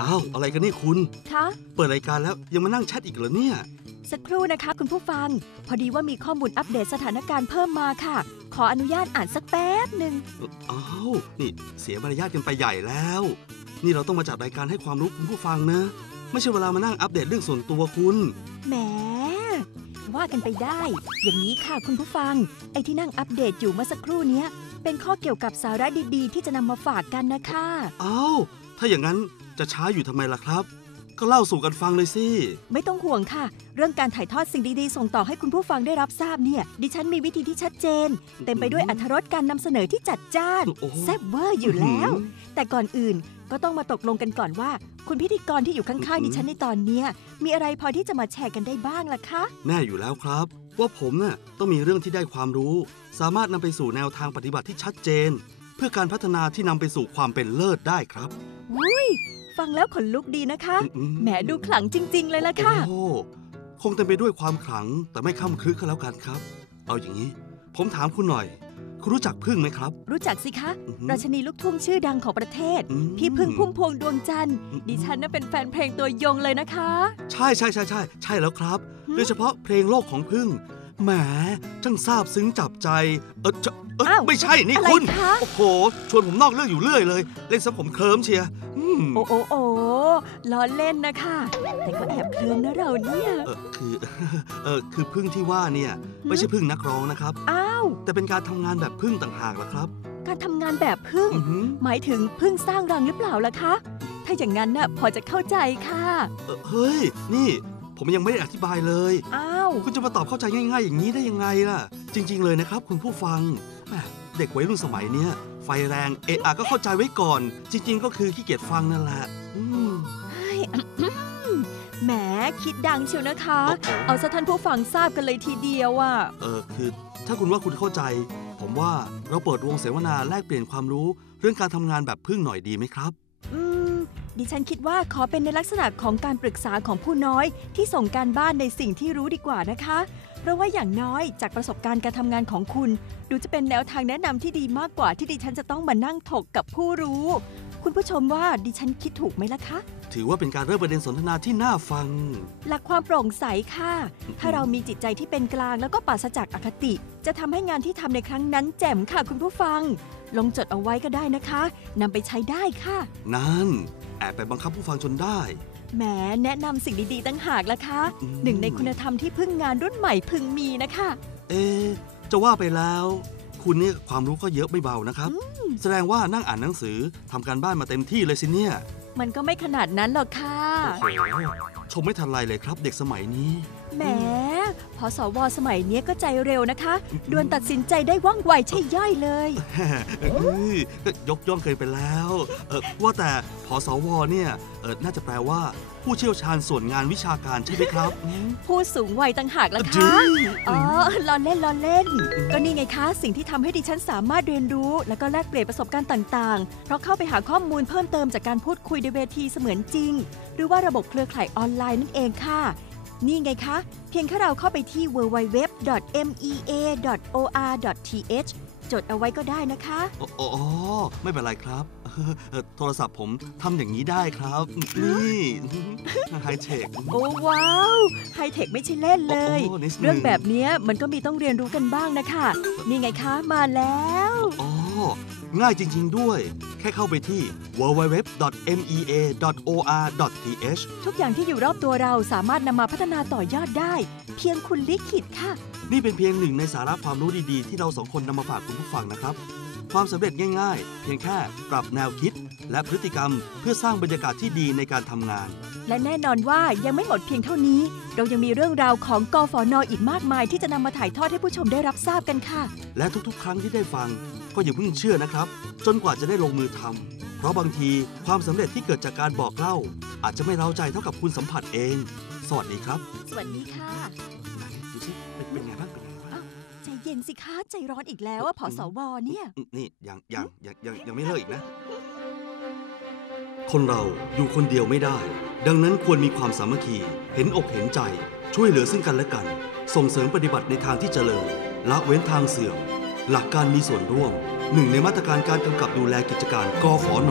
อ้าว อะไรกันนี่คุณ คะ เปิดรายการแล้วยังมานั่งแชทอีกเหรอเนี่ย สักครู่นะคะคุณผู้ฟัง พอดีว่ามีข้อมูลอัปเดตสถานการณ์เพิ่มมาค่ะ ขออนุญาตอ่านสักแป๊บหนึ่งอ้าวนี่เสียมารยาทกันไปใหญ่แล้ว นี่เราต้องมาจัดรายการให้ความรู้คุณผู้ฟังนะ ไม่ใช่เวลามานั่งอัปเดตเรื่องส่วนตัวคุณ แหม ว่ากันไปได้ อย่างนี้ค่ะคุณผู้ฟัง ไอ้ที่นั่งอัปเดตอยู่เมื่อสักครู่เนี้ย เป็นข้อเกี่ยวกับสาระดีๆ ที่จะนำมาฝากกันนะคะอ้าวถ้าอย่างนั้นจะช้าอยู่ทำไมล่ะครับ ก็เล่าสู่กันฟังเลยสิ ไม่ต้องห่วงค่ะ เรื่องการถ่ายทอดสิ่งดีๆ ส่งต่อให้คุณผู้ฟังได้รับทราบเนี่ย ดิฉันมีวิธีที่ชัดเจน เต็มไปด้วยอรรถรสการนำเสนอที่จัดจ้านโอ้โห แซ่บเวอร์อยู่แล้ว แต่ก่อนอื่นก็ต้องมาตกลงกันก่อนว่า คุณพิธีกรที่อยู่ข้างๆดิฉันในตอนเนี้ยมีอะไรพอที่จะมาแชร์กันได้บ้างล่ะคะ แน่อยู่แล้วครับ ว่าผมน่ะต้องมีเรื่องที่ได้ความรู้ สามารถนำไปสู่แนวทางปฏิบัติที่ชัดเจน เพื่อการพัฒนาที่นำไปสู่ความเป็นเลิศได้ครับอุ้ยฟังแล้วขนลุกดีนะคะอืแหมดูขลังจริง ๆ เลยล่ะค่ะโอ้คงเต็มไปด้วยความขลังแต่ไม่ข้ามคลึกก็แล้วกันครับ เอาอย่างนี้ ผมถามคุณหน่อย คุณรู้จักพึ่งไหมครับ รู้จักสิคะอือหือราชนีลูกทุ่งชื่อดังของประเทศอืมพี่พึ่งพุ่มพวงดวงจันทร์อืมดิฉันน่ะเป็นแฟนเพลงตัวยงเลยนะคะ ใช่ใช่ใช่ใช่ใช่แล้วครับหืมโดยเฉพาะเพลงโลกของพึ่งแหมช่างซาบซึ้งจับใจ เออจะเอยอ้าวไม่ใช่นี่อะไรคุณคะโอ้โห ชวนผมนอกเรื่องอยู่เรื่อยเลย เล่นซะผมเคลิ้มเชียร์อืมโอ้โอ้โอ้ล้อเล่นนะคะ แต่ก็แอบเคลิ้มนะเราเนี่ย เออคือ เออคือพึ่งที่ว่าเนี่ย ไม่ใช่พึ่งนักร้องนะครับอ้าว แต่เป็นการทำงานแบบพึ่งต่างหากล่ะครับ การทำงานแบบพึ่ง อือหือหมายถึงพึ่งสร้างรังหรือเปล่าล่ะคะ ถ้าอย่างนั้นน่ะพอจะเข้าใจค่ะ เอ่อเฮ้ย นี่ ผมยังไม่ได้อธิบายเลย อ้าว คุณจะมาตอบเข้าใจง่าย ๆ อย่างนี้ได้ยังไงล่ะ จริง ๆ เลยนะครับ คุณผู้ฟังแหม่เด็กวัยรุ่นสมัยเนี้ย ไฟแรงเอะอะก็เข้าใจไว้ก่อน จริง ๆ ก็คือขี้เกียจฟังนั่นแหละอืมเฮ้ยแหมคิดดังเชียวนะคะโอ้โหเอาซะท่านผู้ฟังทราบกันเลยทีเดียวอะ เออคือ ถ้าคุณว่าคุณเข้าใจ ผมว่าเราเปิดวงเสวนาแลกเปลี่ยนความรู้เรื่องการทำงานแบบพึ่งหน่อยดีไหมครับ อืม ดิฉันคิดว่าขอเป็นในลักษณะของการปรึกษาของผู้น้อยที่ส่งการบ้านในสิ่งที่รู้ดีกว่านะคะ เพราะว่าอย่างน้อยจากประสบการณ์การทำงานของคุณ ดูจะเป็นแนวทางแนะนำที่ดีมากกว่าที่ดิฉันจะต้องมานั่งถกกับผู้รู้ คุณผู้ชมว่าดิฉันคิดถูกไหมล่ะคะ ถือว่าเป็นการเริ่มประเด็นสนทนาที่น่าฟัง หลักความโปร่งใสค่ะ ถ้าเรามีจิตใจที่เป็นกลางแล้วก็ปราศจากอคติ จะทำให้งานที่ทำในครั้งนั้นแจ่มค่ะคุณผู้ฟังลงจดเอาไว้ก็ได้นะคะนำไปใช้ได้ค่ะ นั่น แอบไปบังคับผู้ฟังจนได้ แหมแนะนำสิ่งดีๆตั้งหากละคะ อืม หนึ่งในคุณธรรมที่พึ่งงานรุ่นใหม่พึงมีนะคะ เอะจะว่าไปแล้ว คุณเนี่ยความรู้ก็เยอะไม่เบานะครับ แสดงว่านั่งอ่านหนังสือทำการบ้านมาเต็มที่เลยสิเนี่ย มันก็ไม่ขนาดนั้นหรอกค่ะ โอ้โหชมไม่ทันไรเลยครับ เด็กสมัยนี้ แหม พอสวสมัยเนี้ยก็ใจเร็วนะคะด่วนตัดสินใจได้ว่องไวใช่ย่อยเลย เอ้ยก็ยกย่องเกินไปแล้วเออว่าแต่พอสวเนี่ยเออน่าจะแปลว่า ผู้เชี่ยวชาญส่วนงานวิชาการใช่ไหมครับอืมผู้สูงวัยต่างหากละจื้คะออ๋อล้อเล่นล้อเล่น ก็นี่ไงคะ สิ่งที่ทำให้ดิฉันสามารถเรียนรู้ แล้วก็แลกเปลี่ยนประสบการณ์ต่างๆ เพราะเข้าไปหาข้อมูลเพิ่มเติมจากการพูดคุยในเวทีเสมือนจริง หรือว่าระบบเครือข่ายออนไลน์นั่นเองค่ะ นี่ไงคะ เพียงแค่เราเข้าไปที่ www.mea.or.th จดเอาไว้ก็ได้นะคะอ๋ออ๋ออ๋อไม่เป็นไรครับเออเออโทรศัพท์ผมทำอย่างนี้ได้ครับ นี่ไฮเทค โอ้ว้าว ไฮเทคไม่ใช่เล่นเลย โอ้โอ้นิดนึง เรื่องแบบเนี้ยมันก็มีต้องเรียนรู้กันบ้างนะคะ นี่ไงคะมาแล้วอ๋อง่ายจริง ๆ ด้วยแค่เข้าไปที่ www.mea.or.th ทุกอย่างที่อยู่รอบตัวเราสามารถนำมาพัฒนาต่อยอดได้ เพียงคุณลิขิตค่ะ นี่เป็นเพียงหนึ่งในสาระความรู้ดีๆ ที่เราสองคนนำมาฝากคุณผู้ฟังนะครับ ความสำเร็จง่ายๆ เพียงแค่ปรับแนวคิด และพฤติกรรมเพื่อสร้างบรรยากาศที่ดีในการทำงาน และแน่นอนว่ายังไม่หมดเพียงเท่านี้ เรายังมีเรื่องราวของกฟนอีกมากมาย ที่จะนำมาถ่ายทอดให้ผู้ชมได้รับทราบกันค่ะ และทุกๆ ครั้งที่ได้ฟัง ก็อย่าเพิ่งเชื่อนะครับ จนกว่าจะได้ลงมือทำเพราะบางทีความสำเร็จที่เกิดจากการบอกเล่า อาจจะไม่เร้าใจเท่ากับคุณสัมผัสเอง สวัสดีครับ สวัสดีค่ะไหนดูสิเป็นเป็นไงบ้างเป็นไงบ้างใจ เย็นสิคะใจร้อนอีกแล้วอะผอสวเนี่ยอืมนี่ยังยังยังยังยังไม่เลิกอีกนะ คนเราอยู่คนเดียวไม่ได้ ดังนั้นควรมีความสามัคคี เห็นอกเห็นใจ ช่วยเหลือซึ่งกันและกัน ส่งเสริมปฏิบัติในทางที่เจริญ ละเว้นทางเสื่อม หลักการมีส่วนร่วม หนึ่งในมาตรการการกำกับดูแลกิจการกฟน